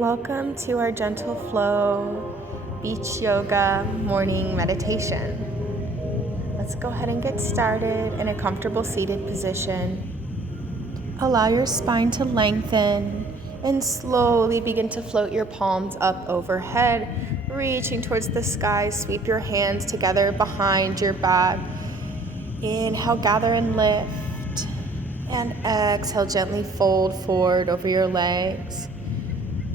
Welcome to our Gentle Flow Beach Yoga morning meditation. Let's go ahead and get started in a comfortable seated position. Allow your spine to lengthen and slowly begin to float your palms up overhead, reaching towards the sky. Sweep your hands together behind your back. Inhale, gather and lift. And exhale, gently fold forward over your legs.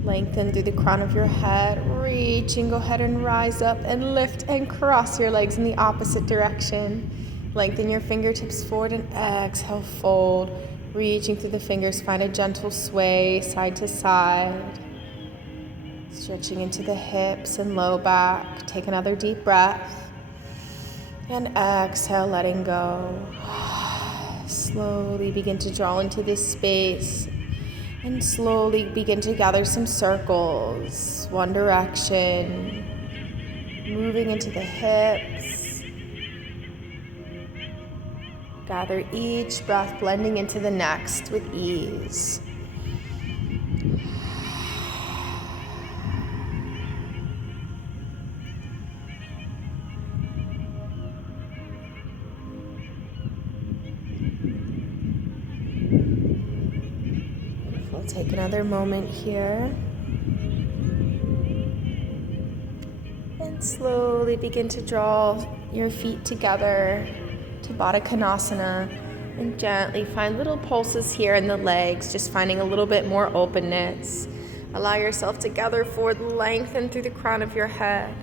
Lengthen through the crown of your head, reaching, go ahead and rise up and lift and cross your legs in the opposite direction. Lengthen your fingertips forward and exhale, fold, reaching through the fingers, find a gentle sway side to side. Stretching into the hips and low back. Take another deep breath. And exhale, letting go. Slowly begin to draw into this space. And slowly begin to gather some circles, one direction, moving into the hips. Gather each breath, blending into the next with ease. Take another moment here and slowly begin to draw your feet together to Baddha Konasana and gently find little pulses here in the legs, just finding a little bit more openness. Allow yourself to gather forward, lengthen through the crown of your head,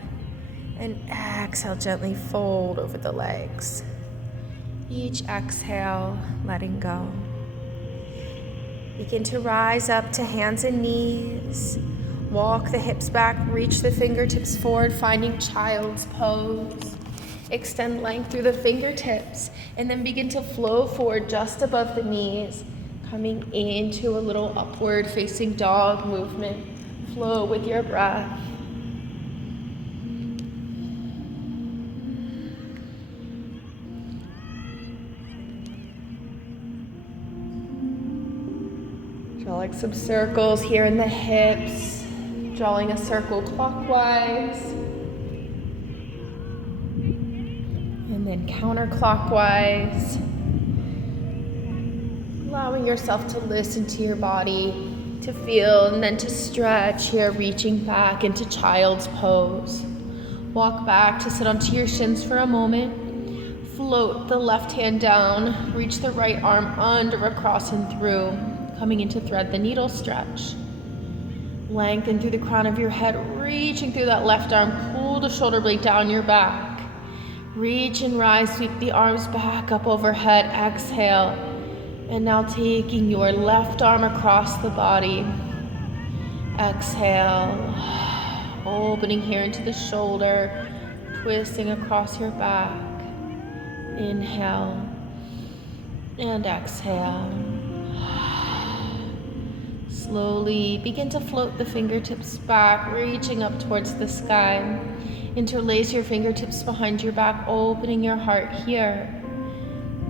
and exhale, gently fold over the legs. Each exhale, letting go. Begin to rise up to hands and knees. Walk the hips back, reach the fingertips forward, finding child's pose. Extend length through the fingertips, and then begin to flow forward just above the knees, coming into a little upward facing dog movement. Flow with your breath. Drawing some circles here in the hips, drawing a circle clockwise, and then counterclockwise. Allowing yourself to listen to your body, to feel, and then to stretch here, reaching back into child's pose. Walk back to sit onto your shins for a moment. Float the left hand down, reach the right arm under, across, and through. Coming into thread the needle stretch. Lengthen through the crown of your head, reaching through that left arm. Pull the shoulder blade down your back. Reach and rise, sweep the arms back up overhead. Exhale. And now taking your left arm across the body. Exhale. Opening here into the shoulder. Twisting across your back. Inhale. And exhale. Slowly begin to float the fingertips back, reaching up towards the sky. Interlace your fingertips behind your back, opening your heart here.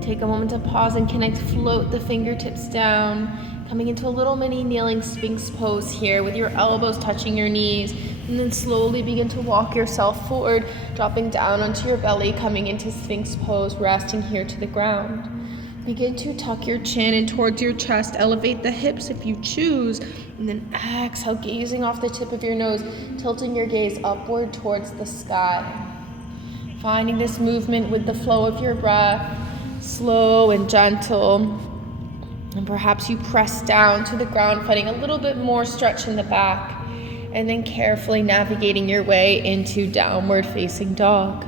Take a moment to pause and connect. Float the fingertips down, coming into a little mini kneeling Sphinx pose here with your elbows touching your knees. And then slowly begin to walk yourself forward, dropping down onto your belly, coming into Sphinx pose, resting here to the ground. Begin to tuck your chin in towards your chest, elevate the hips if you choose, and then exhale, gazing off the tip of your nose, tilting your gaze upward towards the sky. Finding this movement with the flow of your breath, slow and gentle, and perhaps you press down to the ground, finding a little bit more stretch in the back, and then carefully navigating your way into downward facing dog.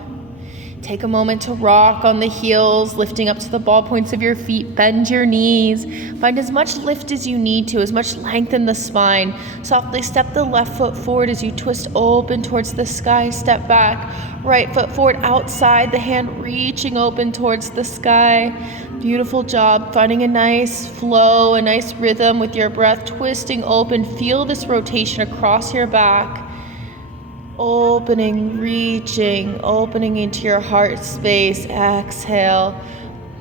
Take a moment to rock on the heels, lifting up to the ball points of your feet. Bend your knees. Find as much lift as you need to, as much length in the spine. Softly step the left foot forward as you twist open towards the sky. Step back. Right foot forward outside the hand, reaching open towards the sky. Beautiful job. Finding a nice flow, a nice rhythm with your breath. Twisting open. Feel this rotation across your back. Opening, reaching, opening into your heart space. Exhale,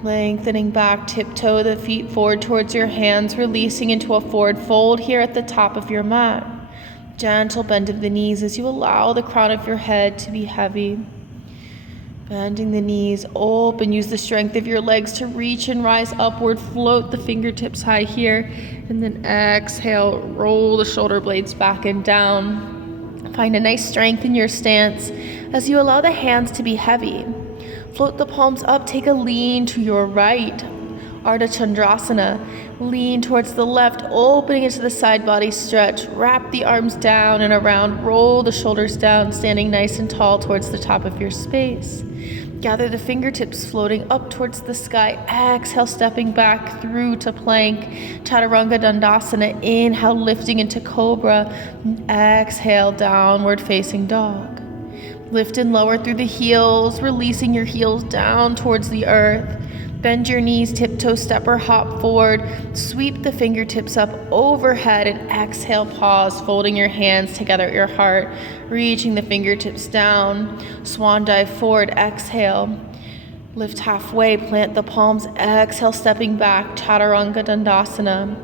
lengthening back, tiptoe the feet forward towards your hands, releasing into a forward fold here at the top of your mat. Gentle bend of the knees as you allow the crown of your head to be heavy. Bending the knees, open, use the strength of your legs to reach and rise upward, float the fingertips high here, and then exhale, roll the shoulder blades back and down. Find a nice strength in your stance as you allow the hands to be heavy. Float the palms up, take a lean to your right, Ardha Chandrasana. Lean towards the left, opening into the side body stretch. Wrap the arms down and around, roll the shoulders down, standing nice and tall towards the top of your space. Gather the fingertips floating up towards the sky. Exhale, stepping back through to plank. Chaturanga Dandasana. Inhale, lifting into cobra. Exhale, downward facing dog. Lift and lower through the heels, releasing your heels down towards the earth. Bend your knees, tiptoe, step or hop forward. Sweep the fingertips up overhead and exhale, pause, folding your hands together at your heart, reaching the fingertips down. Swan dive forward, exhale. Lift halfway, plant the palms, exhale, stepping back, Chaturanga Dandasana.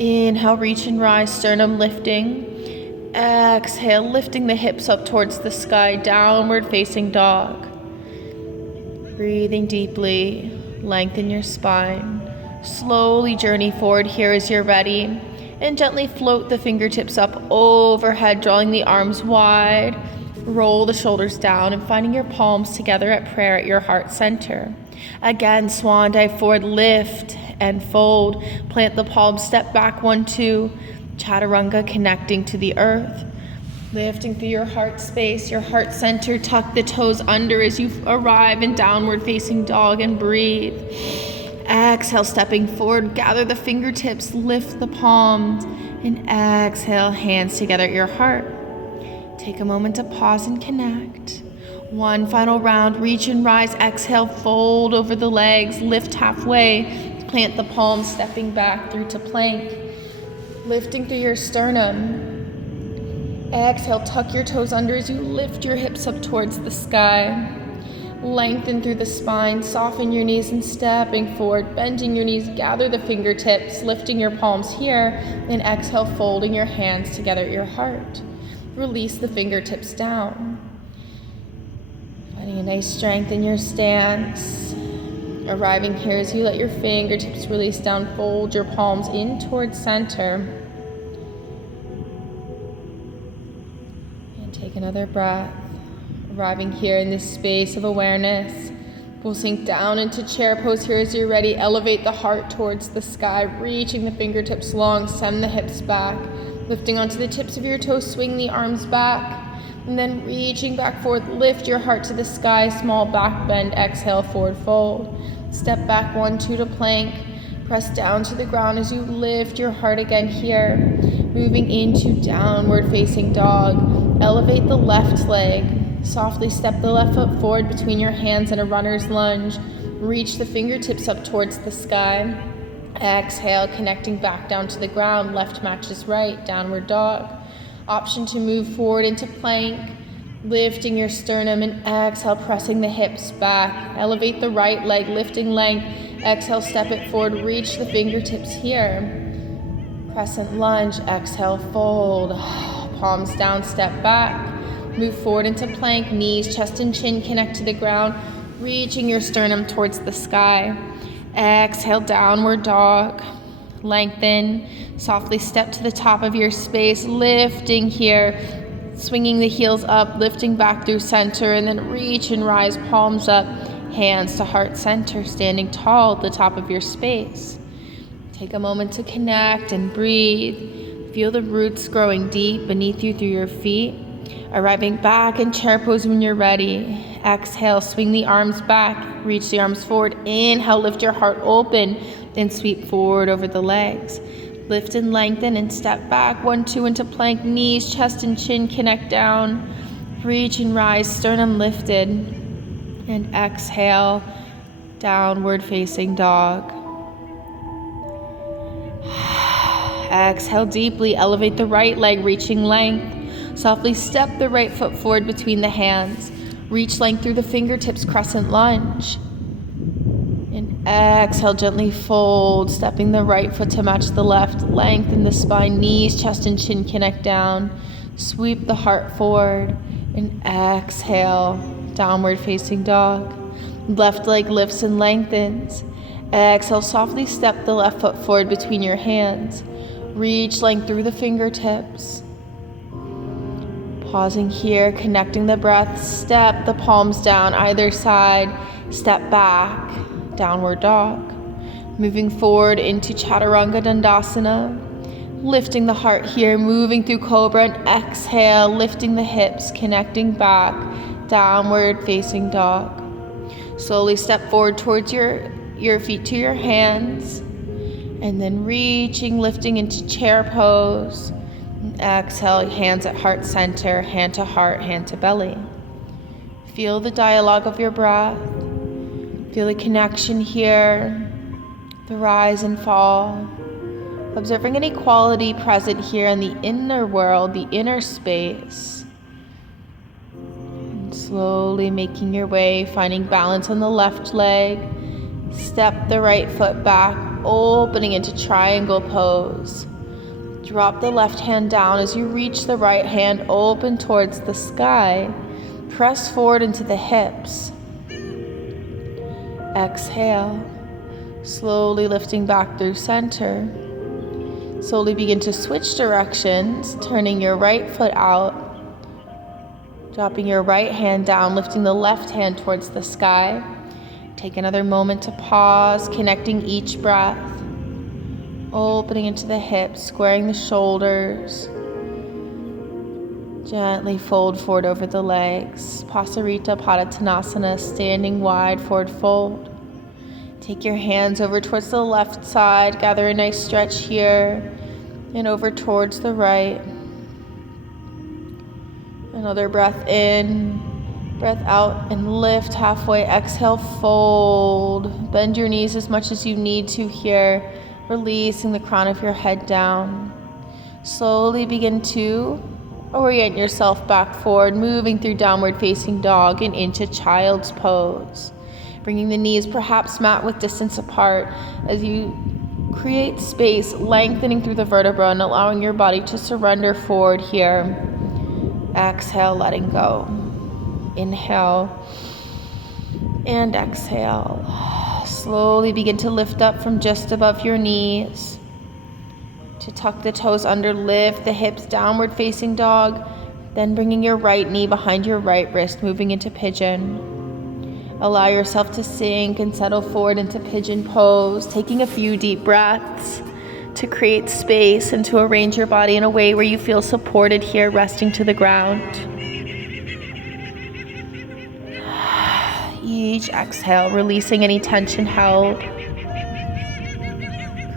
Inhale, reach and rise, sternum lifting. Exhale, lifting the hips up towards the sky, downward facing dog. Breathing deeply. Lengthen your spine. Slowly journey forward here as you're ready. And gently float the fingertips up overhead, drawing the arms wide. Roll the shoulders down and finding your palms together at prayer at your heart center. Again, swan dive forward, lift and fold. Plant the palms, step back, 1, 2. Chaturanga connecting to the earth. Lifting through your heart space, your heart center, tuck the toes under as you arrive in downward facing dog and breathe. Exhale, stepping forward, gather the fingertips, lift the palms, and exhale, hands together at your heart. Take a moment to pause and connect. One final round, reach and rise, exhale, fold over the legs, lift halfway, plant the palms, stepping back through to plank. Lifting through your sternum. Exhale, tuck your toes under as you lift your hips up towards the sky. Lengthen through the spine, soften your knees and stepping forward, bending your knees, gather the fingertips, lifting your palms here, and exhale, folding your hands together at your heart. Release the fingertips down. Finding a nice strength in your stance. Arriving here as you let your fingertips release down, fold your palms in towards center. Take another breath, arriving here in this space of awareness. We'll sink down into chair pose here as you're ready. Elevate the heart towards the sky, reaching the fingertips long, send the hips back. Lifting onto the tips of your toes, swing the arms back, and then reaching back forward, lift your heart to the sky, small back bend, exhale, forward fold. Step back, 1, 2 to plank. Press down to the ground as you lift your heart again here. Moving into downward facing dog. Elevate the left leg. Softly step the left foot forward between your hands in a runner's lunge. Reach the fingertips up towards the sky. Exhale, connecting back down to the ground. Left matches right, downward dog. Option to move forward into plank. Lifting your sternum and exhale, pressing the hips back. Elevate the right leg, lifting length. Exhale, step it forward, reach the fingertips here. Crescent lunge, exhale, fold. Palms down, step back. Move forward into plank, knees, chest and chin connect to the ground, reaching your sternum towards the sky. Exhale, downward dog. Lengthen, softly step to the top of your space, lifting here, swinging the heels up, lifting back through center, and then reach and rise, palms up, hands to heart center, standing tall at the top of your space. Take a moment to connect and breathe. Feel the roots growing deep beneath you through your feet. Arriving back in chair pose when you're ready. Exhale, swing the arms back, reach the arms forward. Inhale, lift your heart open, then sweep forward over the legs. Lift and lengthen and step back, 1, 2 into plank, knees, chest and chin connect down. Reach and rise, sternum lifted. And exhale, downward facing dog. Exhale deeply, elevate the right leg, reaching length. Softly step the right foot forward between the hands. Reach length through the fingertips, crescent lunge. And exhale, gently fold, stepping the right foot to match the left. Lengthen the spine, knees, chest and chin connect down. Sweep the heart forward and exhale, downward facing dog. Left leg lifts and lengthens. Exhale, softly step the left foot forward between your hands. Reach length through the fingertips. Pausing here, connecting the breath. Step the palms down either side. Step back, downward dog. Moving forward into Chaturanga Dandasana. Lifting the heart here, moving through Cobra, and exhale, lifting the hips, connecting back, downward facing dog. Slowly step forward towards your feet to your hands, and then reaching, lifting into chair pose. And exhale, hands at heart center, hand to heart, hand to belly. Feel the dialogue of your breath. Feel the connection here, the rise and fall. Observing any quality present here in the inner world, the inner space. And slowly making your way, finding balance on the left leg. Step the right foot back, opening into triangle pose. Drop the left hand down as you reach the right hand, open towards the sky. Press forward into the hips. Exhale, slowly lifting back through center. Slowly begin to switch directions, turning your right foot out, dropping your right hand down, lifting the left hand towards the sky. Take another moment to pause, connecting each breath, opening into the hips, squaring the shoulders. Gently fold forward over the legs. Pasarita Padottanasana, standing wide, forward fold. Take your hands over towards the left side, gather a nice stretch here, and over towards the right. Another breath in, breath out, and lift halfway. Exhale, fold. Bend your knees as much as you need to here, releasing the crown of your head down. Slowly begin to orient yourself back forward, moving through downward facing dog and into child's pose. Bringing the knees perhaps mat with distance apart as you create space, lengthening through the vertebra and allowing your body to surrender forward here. Exhale, letting go. Inhale and exhale. Slowly begin to lift up from just above your knees. To tuck the toes under, lift the hips, downward facing dog, then bringing your right knee behind your right wrist, moving into pigeon. Allow yourself to sink and settle forward into pigeon pose, taking a few deep breaths to create space and to arrange your body in a way where you feel supported here, resting to the ground. Each exhale, releasing any tension held,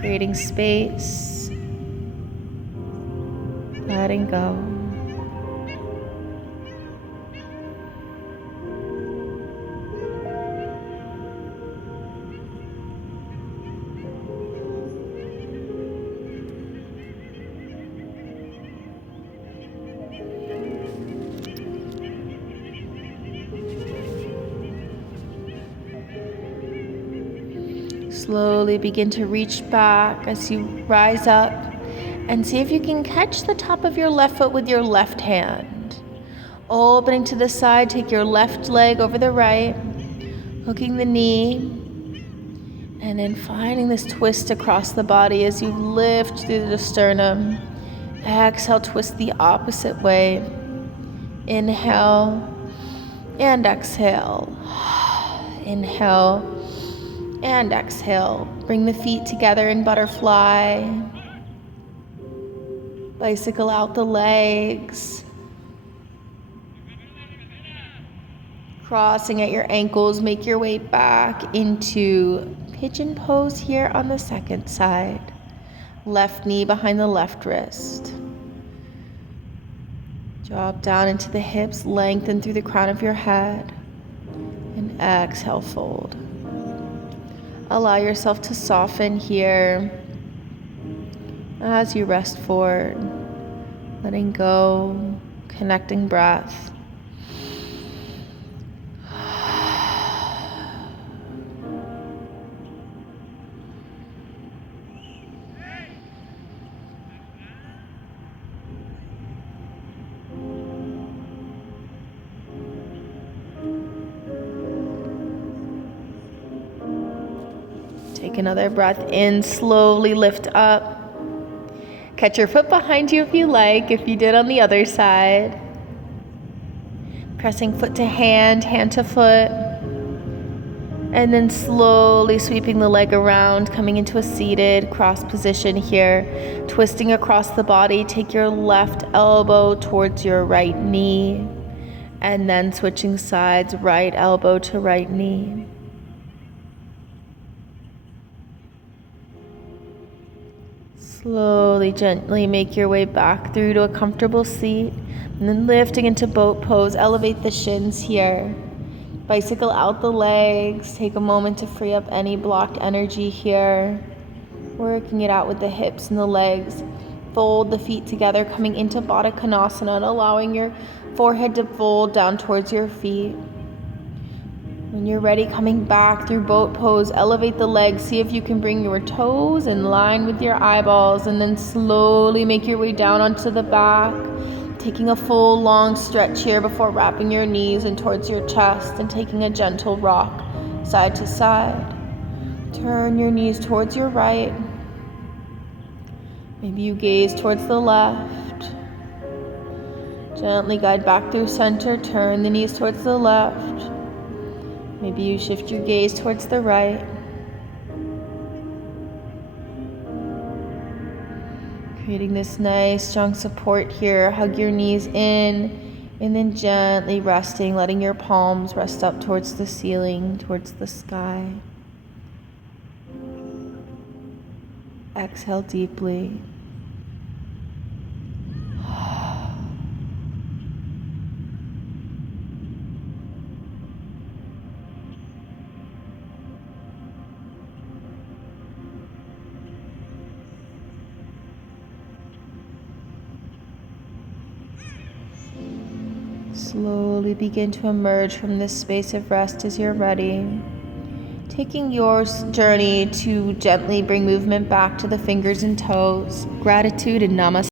creating space, letting go. Slowly begin to reach back as you rise up and see if you can catch the top of your left foot with your left hand. Opening to the side, take your left leg over the right, hooking the knee, and then finding this twist across the body as you lift through the sternum. Exhale, twist the opposite way. Inhale and exhale. Inhale and exhale. Bring the feet together in butterfly. Bicycle out the legs. Crossing at your ankles, make your way back into pigeon pose here on the second side. Left knee behind the left wrist. Drop down into the hips, lengthen through the crown of your head. And exhale, fold. Allow yourself to soften here as you rest forward, letting go, connecting breath. Take another breath in, slowly lift up. Catch your foot behind you if you like, if you did on the other side. Pressing foot to hand, hand to foot. And then slowly sweeping the leg around, coming into a seated cross position here. Twisting across the body, take your left elbow towards your right knee. And then switching sides, right elbow to right knee. Slowly, gently make your way back through to a comfortable seat. And then lifting into boat pose, elevate the shins here. Bicycle out the legs. Take a moment to free up any blocked energy here. Working it out with the hips and the legs. Fold the feet together, coming into Baddha Konasana and allowing your forehead to fold down towards your feet. When you're ready, coming back through boat pose, elevate the legs. See if you can bring your toes in line with your eyeballs, and then slowly make your way down onto the back. Taking a full long stretch here before wrapping your knees in towards your chest and taking a gentle rock side to side. Turn your knees towards your right. Maybe you gaze towards the left. Gently guide back through center. Turn the knees towards the left. Maybe you shift your gaze towards the right. Creating this nice strong support here. Hug your knees in and then gently resting, letting your palms rest up towards the ceiling, towards the sky. Exhale deeply. Slowly begin to emerge from this space of rest as you're ready. Taking your journey to gently bring movement back to the fingers and toes. Gratitude and namaste.